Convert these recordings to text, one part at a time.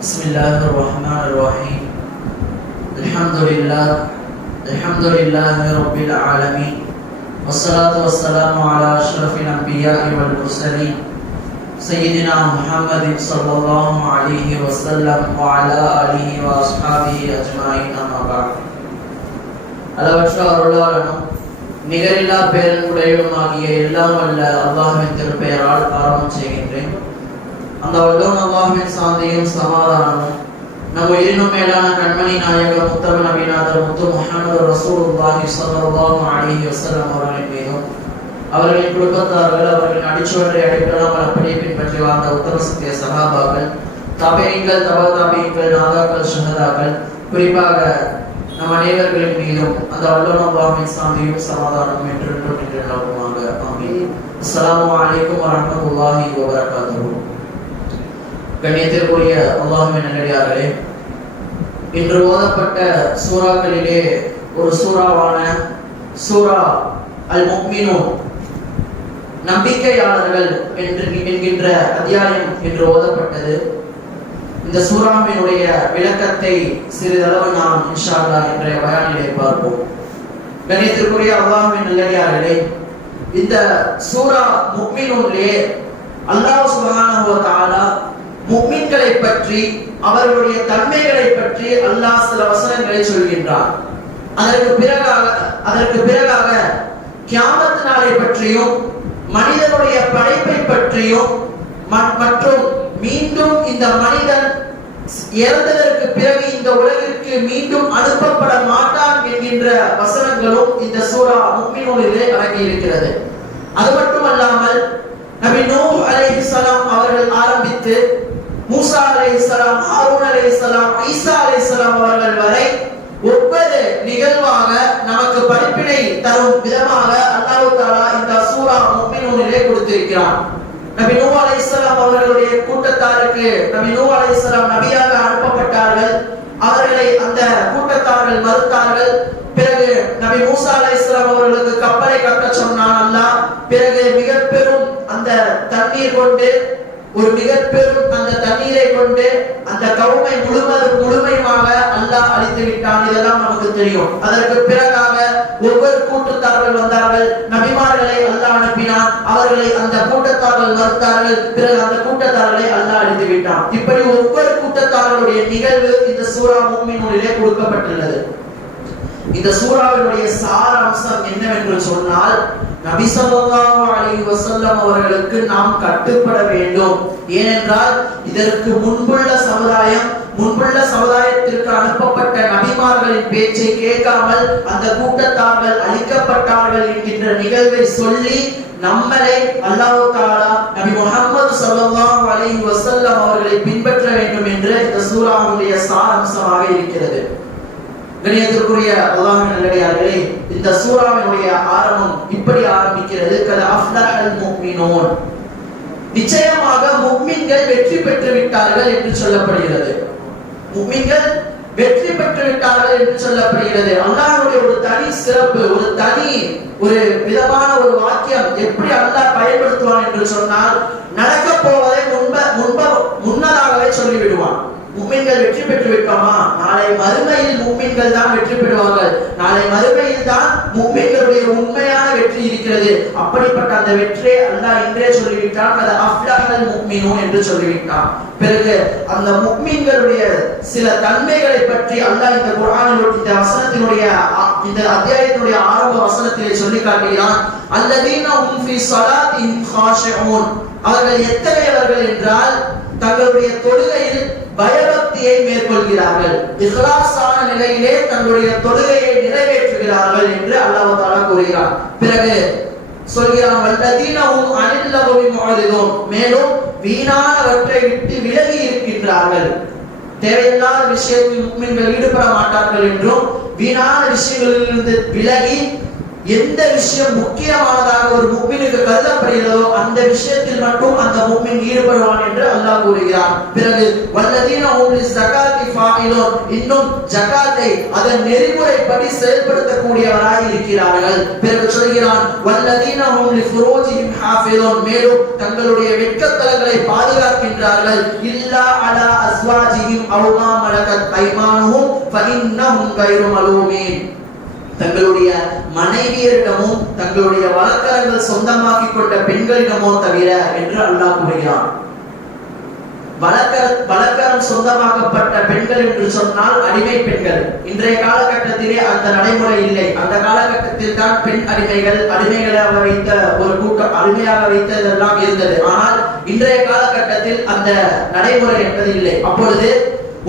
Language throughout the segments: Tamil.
بسم الله الرحمن الرحيم الحمد لله الحمد لله رب العالمين والصلاة والسلام على أشرف الأنبياء والمرسلين سيدنا محمد صلى الله عليه وسلم وعلى آله وأصحابه أجمعين أما بعد அளவற்ற அருளாளனும் நிகரில்லா பேரன்புடையவனுமாகிய எல்லாம் வல்ல அல்லாஹ்வின் திருப்பெயரால் ஆரம்பம் செய்கின்றேன் அந்த வல்லோன் அல்லாஹின் சாந்தியும் சமாதானமும். நம்ம இன்னும் மேலான கண்மணி நாயகர் முத்தம நபிநாதர் முத்து முஹம்மது ரசூலுல்லாஹி ஸல்லல்லாஹு அலைஹி வஸல்லம் அவர்களின் மீதும் அவர்களின் குடும்பத்தார்கள் அவர்களின் அடிச்சுவற்றை அடிப்படாமல் அப்படியே பின்பற்றி வாழ்ந்த உத்தம சத்திய சகாபாக்கள் தபையங்கள் தபா தபையங்கள் நாதாக்கள் சுகதாக்கள் குறிப்பாக நம் அனைவர்களின் மீதும் அந்த வல்லோன் அல்லாஹ்வின் சாந்தியும் சமாதானம் என்று நின்றுமாக ஆமீன். அஸ்ஸலாமு அலைக்கும் வரஹ்மத்துல்லாஹி வபரகாத்துஹு. கண்ணியத்திற்குரிய அல்லாஹுவின் நல்லடியார்களே இன்று ஓதப்பட்ட சூறாக்களிலே ஒரு சூறாவான சூரா அல் முக்மினு நம்பிக்கையாளர்கள் என்று என்கின்ற அத்தியாயம் என்று ஓதப்பட்டது. இந்த சூறாவினுடைய விளக்கத்தை சிறிதளவு நாம் இன்ஷால்லா என்ற பயானிலே பார்ப்போம். கணியத்திற்குரிய அல்லாஹுவின் நல்லடியார்களே இந்த சூரா முக்மினுலே அல்லாஹ் சுப்ஹானஹு வ தஆலா முக்மின்களை பற்றி அவர்களுடைய தன்மைகளை பற்றி அல்லாஹ் சில வசனங்களை சொல்கின்றார் அதற்கு பிறகாக அதற்கு பிறகாக கியாமத் நாளை பற்றியும் மனிதனுடைய படைப்பை பற்றியும் ம- மற்றும் மீண்டும் இந்த மனிதன் இறந்ததற்கு பிறகு இந்த உலகிற்கு மீண்டும் அனுப்பப்பட மாட்டான் என்கின்ற வசனங்களும் இந்த சூரா முக்மினூனிலே அடங்கி இருக்கிறது அது மட்டுமல்லாமல் நபி நூ அலைஹிஸ்ஸலாம் அவர்கள் ஆரம்பித்து மூசா அலைஹிஸ்ஸலாம் ஹாரூன் இஸ்லாம் ஈசா அலைஹிஸ்ஸலாம் அவர்கள் வரை ஒவ்வொரு நிகழ்வாக நமக்கு படிப்பினை தரும் விதமாக அல்லாஹு தாலா இந்த சூரா முஃமினூனிலே கொடுத்திருக்கிறான். நபி நூ அலை இஸ்லாம் அவர்களுடைய கூட்டத்தாருக்கு நபி நூ அலை இஸ்லாம் நபியாக அனுப்பப்பட்டார்கள். அவர்களை அந்த கூட்டத்தார்கள் மறுத்தார்கள். பிறகு நபி மூசா அலைஹிஸ்ஸலாம் அவர்களுக்கு கப்பலை கட்ட சொன்னான் அல்லாஹ். பிறகு மிக பெரும் அந்த தண்ணீர் கொண்டு ஒரு மிக பெரும் அந்த தண்ணீரை கொண்டு அந்த கவுமை முழுவதும் முழுமையாக அல்லாஹ் அழித்து விட்டான். இதெல்லாம் நமக்கு தெரியும். அதற்கு பிறகாக ஒவ்வொரு கூட்டத்தார்கள் வந்தார்கள். நபிமார்களை அல்லாஹ் அனுப்பினான். அவர்களை அந்த கூட்டத்தார்கள் மறுத்தார்கள். பிறகு அந்த கூட்டத்தார்களை அல்லாஹ் அழித்து விட்டான். இப்படி ஒவ்வொரு கூட்டத்தார்களுடைய நிகழ்வு இந்த சூரா முக்மினூனிலே கொடுக்கப்பட்டுள்ளது. இந்த சூறாவினுடைய சார அம்சம் என்னவென்று சொன்னால் நபி சல்லாஹு அலி வசல்லம் அவர்களுக்கு நாம் கட்டுப்பட வேண்டும். ஏனென்றால் இதற்கு முன்புள்ள சமுதாயம் முன்புள்ள சமுதாயத்திற்கு அனுப்பப்பட்ட நபிமார்களின் பேச்சை கேட்காமல் அந்த கூட்டத்தார்கள் அழிக்கப்பட்டார்கள் என்கின்ற நிகழ்வை சொல்லி நம்மளை அல்லாஹு தாலா நபி முகமது சல்லாஹு அலி வசல்லம் அவர்களை பின்பற்ற வேண்டும் என்று இந்த சூறாவுடைய சாரம்சமாக இருக்கிறது. கணியத்திற்குரிய அல்லாஹ்வின் நல்லடியார்களே இந்த சூறாவினுடைய ஆரம்பம் இப்படி ஆரம்பிக்கிறது. கத அஃப்லஹல் முஃமினூன் நிச்சயமாக முக்மின்கள் வெற்றி பெற்று விட்டார்கள் என்று சொல்லப்படுகிறது. முக்மின்கள் வெற்றி பெற்று விட்டார்கள் என்று சொல்லப்படுகிறது. அல்லாஹ்வுடைய ஒரு தனி சிறப்பு ஒரு தனி ஒரு விதமான ஒரு வாக்கியம் எப்படி அல்லாஹ் பயன்படுத்துவான் என்று சொன்னால் நடக்க போவதை முன்ப முன்ப முன்னதாகவே சொல்லிவிடுவான். மூமின்கள் வெற்றி பெற்று விட்டோமா? நாளை மறுமையில் மூமின்கள் தான் வெற்றி பெறுவார்கள். நாளை மறுமையில் தான் மூமின்களுடைய உண்மையான வெற்றி இருக்கிறது. அப்படிப்பட்ட அந்த வெற்றியை அல்லாஹ் இன்றே சொல்லிவிட்டான். அது அஃப்லாஹல் முக்மினூன் என்று சொல்லிவிட்டான். பிறகு அந்த முக்மீன்களுடைய சில தன்மைகளை பற்றி அல்லாஹ் இந்த குரானில் இந்த வசனத்தினுடைய இந்த அத்தியாயத்தினுடைய ஆரம்ப வசனத்திலே சொல்லி காட்டுகிறான். அல்லதீன ஹும் ஃபீ ஸலாத்திஹிம் காஷிஊன் அவர்கள் எத்தகையவர்கள் என்றால் தங்களுடைய தொழுகையில் பயபக்தியை மேற்கொள்கிறார்கள். இஹ்லாஸான நிலையிலே தங்களுடைய தொழுகையை நிறைவேற்றுகிறார்கள் என்று அல்லாஹ் தாலா கூறுகிறான். பிறகு சொல்கிறான் வல்லதீனவும் அனில்லவும் லகுவி மேலும் வீணானவற்றை விட்டு விலகி இருக்கின்றார்கள். தேவையில்லாத விஷயத்தில் முக்மின்கள் ஈடுபட மாட்டார்கள் என்றும் வீணான விஷயங்களிலிருந்து விலகி எந்த விஷயம் முக்கியமானதாக ஒரு முக்மினுக்கு கருதப்படுகிறதோ அந்த விஷயத்தில் மட்டும் அந்த முக்மின் ஈடுபடுவான் என்று அல்லாஹ் கூறுகிறான். பிறகு வல்லதீன ஓம்லி ஜகாத்தி ஃபாயிலூன். இன்னும் ஜகாத்தை அதன் நெறிமுறைப்படி செயல்படுத்தக்கூடியவராய் இருக்கிறார்கள். பிறகு சொல்கிறான் வல்லதீன ஓம்லி லிஃபுரூஜிஹிம் ஹாஃபிலோ மேலும் தங்களுடைய வெட்கத்தலங்களை பாதுகாக்கின்றார்கள். இல்லா அலா அஸ்வாஜிஹிம் அவுமா மலகத் ஐமானுஹும் ஃபஇன்னஹும் கைரு மலூமீன். தங்களுடைய மனைவியரிடமும் தங்களுடைய வழக்கரங்கள் சொந்தமாக்கி கொண்ட பெண்களிடமோ தவிர என்று அல்லாஹ் கூறுகிறான். வழக்கர வழக்கரம் சொந்தமாக்கப்பட்ட பெண்கள் என்று சொன்னால் அடிமை பெண்கள். இன்றைய காலகட்டத்திலே அந்த நடைமுறை இல்லை. அந்த காலகட்டத்தில் தான் பெண் அடிமைகள் அடிமைகளாக வைத்த ஒரு கூட்டம் அடிமையாக வைத்ததெல்லாம் இருந்தது. ஆனால் இன்றைய காலகட்டத்தில் அந்த நடைமுறை என்பது இல்லை. அப்பொழுது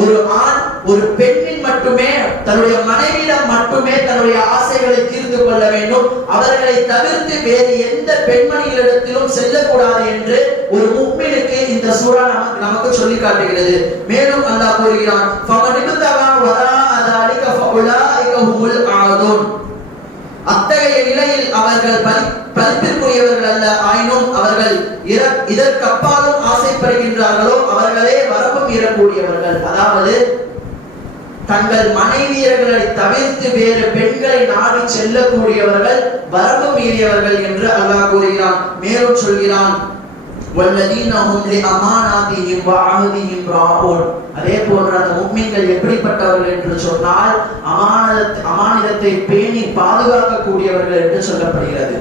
ஒரு ஆண் ஒரு பெண்ணின் மட்டுமே தன்னுடைய மனைவியிடம் மட்டுமே தன்னுடைய ஆசைகளை தீர்ந்து கொள்ள வேண்டும். அவர்களை தவிர்த்து வேறு எந்த பெண்மணிகளிடத்திலும் செல்லக்கூடாது என்று ஒரு முக்மினுக்கு இந்த சூறா நமக்கு நமக்கு சொல்லி காட்டுகிறது. மேலும் அல்லாஹ் கூறுகிறான் அத்தகைய நிலையில் அவர்கள் பலி பலிப்பிற்குரியவர்கள் அல்ல ஆயினும் அவர்கள் இதற்கப்பாலும் ஆசைப்படுகின்றார்களோ அவர்களே வரப்பும் மீறக்கூடியவர்கள். அதாவது தங்கள் மனைவியர்களை தவிர்த்து வேறு பெண்களை நாடி செல்லக்கூடியவர்கள் வரம்பு மீறியவர்கள் என்று அல்லாஹ் கூறுகிறான். மேலும் சொல்கிறான் அதே போன்ற அந்த உண்மைகள் எப்படிப்பட்டவர்கள் என்று சொன்னால் அமானத் அமானிதத்தை பேணி பாதுகாக்கக்கூடியவர்கள் என்று சொல்லப்படுகிறது.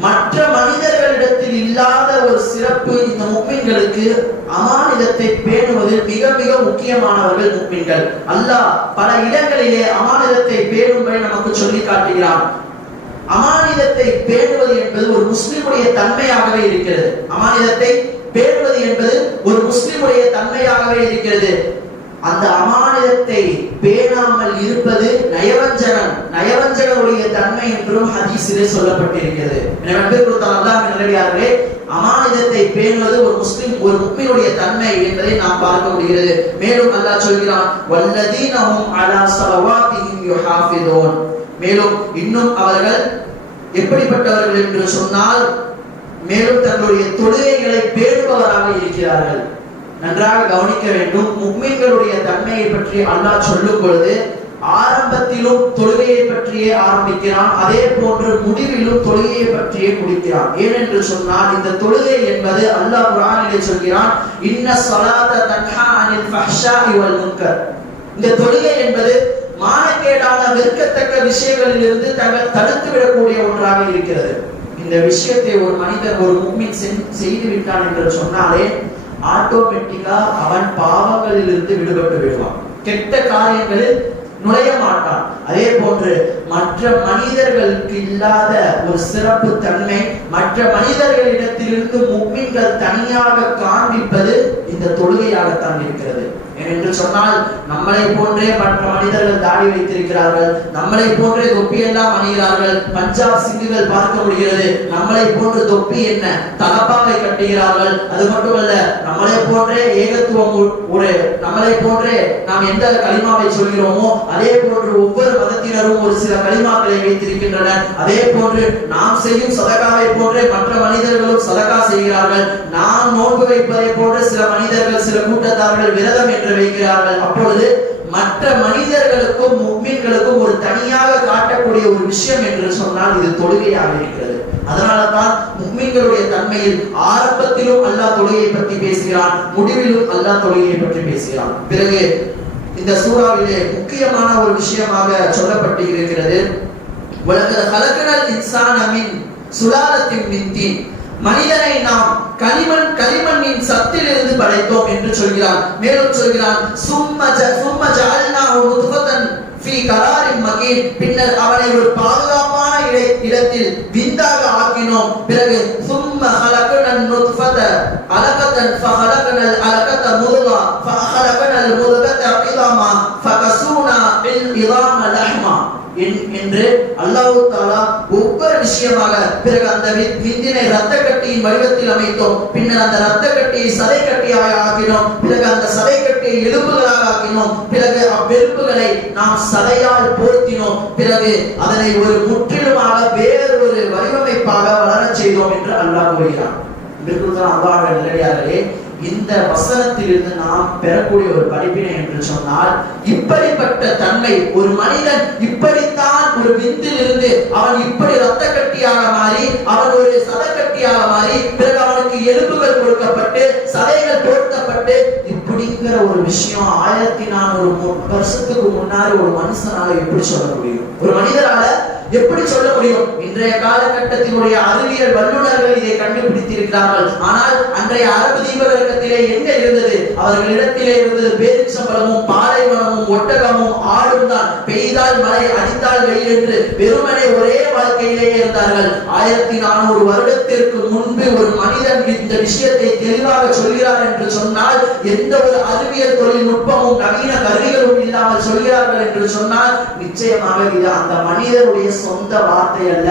மற்ற மனிதர்களிடத்தில் இல்லாத ஒரு சிறப்பு இந்த முக்மின்களுக்கு அமானிதத்தை பேணுவதில் மிக மிக முக்கியமானவர்கள் முக்மின்கள். அல்லாஹ் பல இடங்களிலே அமானிதத்தை பேணும்படி நமக்கு சொல்லி காட்டுகிறான். அமானிதத்தை பேணுவது என்பது ஒரு முஸ்லிமுடைய தன்மையாகவே இருக்கிறது. அமானிதத்தை பேணுவது என்பது ஒரு முஸ்லிமுடைய தன்மையாகவே இருக்கிறது. அந்த அமானியத்தை பேணாமல் இருப்பது நயவஞ்சனம். நயவஞ்சனுடைய தன்மை என்றும் ஹதீஸிலே சொல்லப்பட்டிருக்கிறது. எனவே அன்பு கொடுத்த அல்லாஹ் நல்லடியார்களே அமானிதத்தை பேணுவது ஒரு முஸ்லிம் ஒரு முக்மினுடைய தன்மை என்பதை நாம் பார்க்க முடிகிறது. மேலும் அல்லாஹ் சொல்கிறான் வல்லதீனஹும் அலா ஸலவாத்திஹிம் யுஹாஃபிதூன். மேலும் இன்னும் அவர்கள் எப்படிப்பட்டவர்கள் என்று சொன்னால் மேலும் தங்களுடைய தொழுகைகளை பேணுபவராக இருக்கிறார்கள். நன்றாக கவனிக்க வேண்டும். முக்மீன்களுடைய தன்மையை பற்றி அல்லாஹ் சொல்லும் பொழுது ஆரம்பத்திலும் தொழுகையை பற்றியே ஆரம்பிக்கிறான் அதே போன்று முடிவிலும் தொழுகையை பற்றியே குடிக்கிறான் ஏனென்று சொன்னால் இந்த தொழுகை என்பது அல்லாஹ் குரானிலே சொல்கிறான் இன்ன சலாத தன்ஹா அனில் ஃபஹ்ஷா இவள் முன்கர். இந்த தொழுகை என்பது மானக்கேடான வெறுக்கத்தக்க விஷயங்களில் இருந்து தங்கள் தடுத்து விடக்கூடிய ஒன்றாக இருக்கிறது. இந்த விஷயத்தை ஒரு மனிதன் ஒரு முக்மின் செய்து விட்டான் என்று சொன்னாலே ஆட்டோமேட்டிக்கா அவன் பாவங்களிலிருந்து விடுபட்டு விடுவான். கெட்ட காரியங்களில் நுழைய மாட்டான். அதே போன்று மற்ற மனிதர்களுக்கு இல்லாத ஒரு சிறப்பு தன்மை மற்ற மனிதர்களிடத்திலிருந்து முக்மீன்கள் தனியாக காண்பிப்பது இந்த தொழுகையாகத்தான் இருக்கிறது. என்று சொன்னால் நம்மளை போன்றே மற்ற மனிதர்கள் தாடி வைத்திருக்கிறார்கள் நம்மளை போன்றே தொப்பி எல்லாம் அணிகிறார்கள் பஞ்சாப் சிங்குகள் பார்க்க முடிகிறது நம்மளை போன்று தொப்பி என்ன தலப்பாவை கட்டுகிறார்கள் அது மட்டுமல்ல நம்மளை போன்றே ஏகத்துவம் ஒரு நம்மளை போன்றே நாம் எந்த களிமாவை சொல்கிறோமோ அதே போன்று ஒவ்வொரு மதத்தினரும் ஒரு சில களிமாக்களை வைத்திருக்கின்றனர். அதே போன்று நாம் செய்யும் சதகாவை போன்றே மற்ற மனிதர்களும் சதகா செய்கிறார்கள். நாம் நோன்பு வைப்பதை போன்று சில மனிதர்கள் சில கூட்டத்தார்கள் விரதம் என்று வைக்கிறார்கள். அப்பொழுது மற்ற மனிதர்களுக்கும் முக்மீன்களுக்கும் ஒரு தனியாக காட்டக்கூடிய ஒரு விஷயம் என்று சொன்னால் இது தொழுகையாக இருக்கிறது. அதனால தான் முக்மீன்களுடைய தன்மையில் ஆரம்பத்திலும் அல்லாஹ் தொழுகையை பற்றி பேசுகிறான் முடிவிலும் அல்லாஹ் தொழுகையை பற்றி பேசுகிறான். பிறகு இந்த சூறாவிலே முக்கியமான ஒரு விஷயமாக சொல்லப்பட்டு இருக்கிறது. வலக்கத கலக்கனல் சுலாலத்தின் மனிதனை நாம் களிமண் களிமண்ணின் சத்திலிருந்து படைத்தோம் என்று சொல்கிறான். மேலும் சொல்கிறான் சும்ம ஜ சும்ம ஜஅல்னாஹு கராரின் மகீன். பின்னர் அவனை ஒரு பாதுகாப்பான இடை இடத்தில் விந்தாக ஆக்கினோம். பிறகு சும்ம ஹலகனன் நுத்ஃபத அலகத்தன் ஃபஹலகனல் அலகத்த ஃபஹலகனல் இதாமா ஃபகசூனா பில் இதாம லஹ்மா என்- என்று அல்லாஹ் தாலா ஒவ்வொரு பிறகு அந்த விந்தினை ரத்த கட்டியின் வடிவத்தில் அமைத்தோம். பின்னர் அந்த ரத்த கட்டியை சதை கட்டியாக ஆக்கினோம். பிறகு அந்த சதை கட்டியை எலும்புகளாக ஆக்கினோம். பிறகு அவ்வெலும்புகளை நாம் சதையால் போர்த்தினோம். பிறகு அதனை ஒரு முற்றிலுமாக வேறொரு வடிவமைப்பாக வளரச் செய்தோம் என்று அல்லாஹ் கூறுகிறார் பிற்குத்தான் அல்லாஹ் நல்லடியார்களே இந்த வசனத்திலிருந்து நாம் பெறக்கூடிய ஒரு படிப்பினை என்று சொன்னால் இப்படிப்பட்ட தன்மை ஒரு மனிதன் இப்படித்தான் ஒரு விந்திலிருந்து அவன் எலும்புகள் கொடுக்கப்பட்டு சதைகள் பொருத்தப்பட்டு இப்படிங்கிற ஒரு விஷயம் ஆயிரத்தி நானூறு வருஷத்துக்கு முன்னாடி ஒரு மனுஷனால எப்படி சொல்ல முடியும்? ஒரு மனிதரால எப்படி சொல்ல முடியும்? இன்றைய காலகட்டத்தினுடைய அறிவியல் வல்லுநர்கள் இதை கண்டுபிடித்திருக்கிறார்கள். ஆனால் அன்றைய அரபு தீபகற்பத்திலே எங்க இருந்தது? அவர்களிடத்திலே இருந்தது பேரிச்சம்பளமும் பாலைவனமும் ஒட்டகமும் ஆடும் தான் பெய்தால் மழை அடித்தால் என்று வெறுமனே ஒரே வாழ்க்கையிலேயே இருந்தார்கள். ஆயிரத்தி நானூறு வருடத்திற்கு முன்பு ஒரு மனிதன் இந்த விஷயத்தை தெளிவாக சொல்கிறார் என்று சொன்னால் எந்த ஒரு அறிவியல் தொழில்நுட்பமும் நவீன கருவிகளும் இல்லாமல் சொல்கிறார்கள் என்று சொன்னால் நிச்சயமாக இது அந்த மனிதனுடைய சொந்த வார்த்தை அல்ல.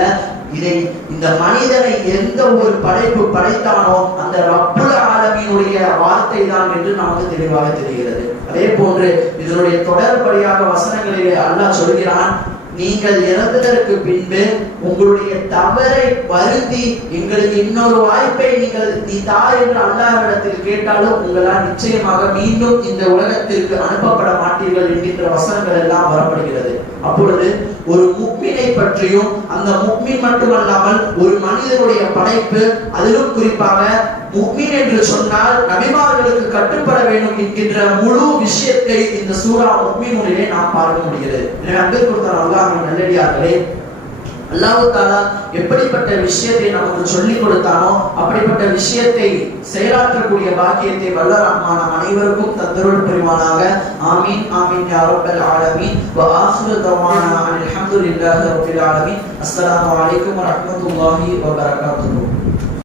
இதை இந்த மனிதனை எந்த ஒரு படைப்பு படைத்தானோ அந்த ரப்புல ஆலமீனுடைய வார்த்தை தான் என்று நமக்கு தெளிவாக தெரிகிறது. அதே போன்று இதனுடைய தொடர்படியாக வசனங்களிலே அல்லாஹ் சொல்கிறான் நீங்கள் இறந்ததற்கு பின்பு உங்களுடைய தவறை வருந்தி எங்களுக்கு இன்னொரு வாய்ப்பை நீங்கள் நீ தா என்று அல்லாஹிடத்தில் கேட்டாலும் உங்களால் நிச்சயமாக மீண்டும் இந்த உலகத்திற்கு அனுப்பப்பட மாட்டீர்கள் என்கின்ற வசனங்கள் எல்லாம் வரப்படுகிறது. அப்பொழுது ஒரு முப்பினை பற்றியும் அந்த முக்மீன் மட்டுமல்லாமல் ஒரு மனிதனுடைய படைப்பு அதிலும் குறிப்பாக முக்மீன் என்று சொன்னால் நபிமார்களுக்கு கட்டுப்பட வேண்டும் என்கின்ற முழு விஷயத்தை இந்த சூரா முக்மீனுடைய நாம் பார்க்க முடிகிறது. எனவே அன்பிற்குரிய அவங்க நல்லடியார்களே அல்லாஹ் தாலா எப்படிப்பட்ட விஷயத்தை நமக்கு சொல்லிக் கொடுத்தானோ அப்படிப்பட்ட விஷயத்தை செயலாற்றக்கூடிய பாக்கியத்தை வல்ல அனைவருக்கும் தந்தருள் புரிவானாக. ஆமீன் ஆமீன் யா ரப்பல் ஆலமீன். வ ஆஃபிரு தவானா அல்ஹம்துலில்லாஹி ரப்பில் ஆலமீன். அஸ்ஸலாமு அலைக்கும் வ பரகாத்துஹு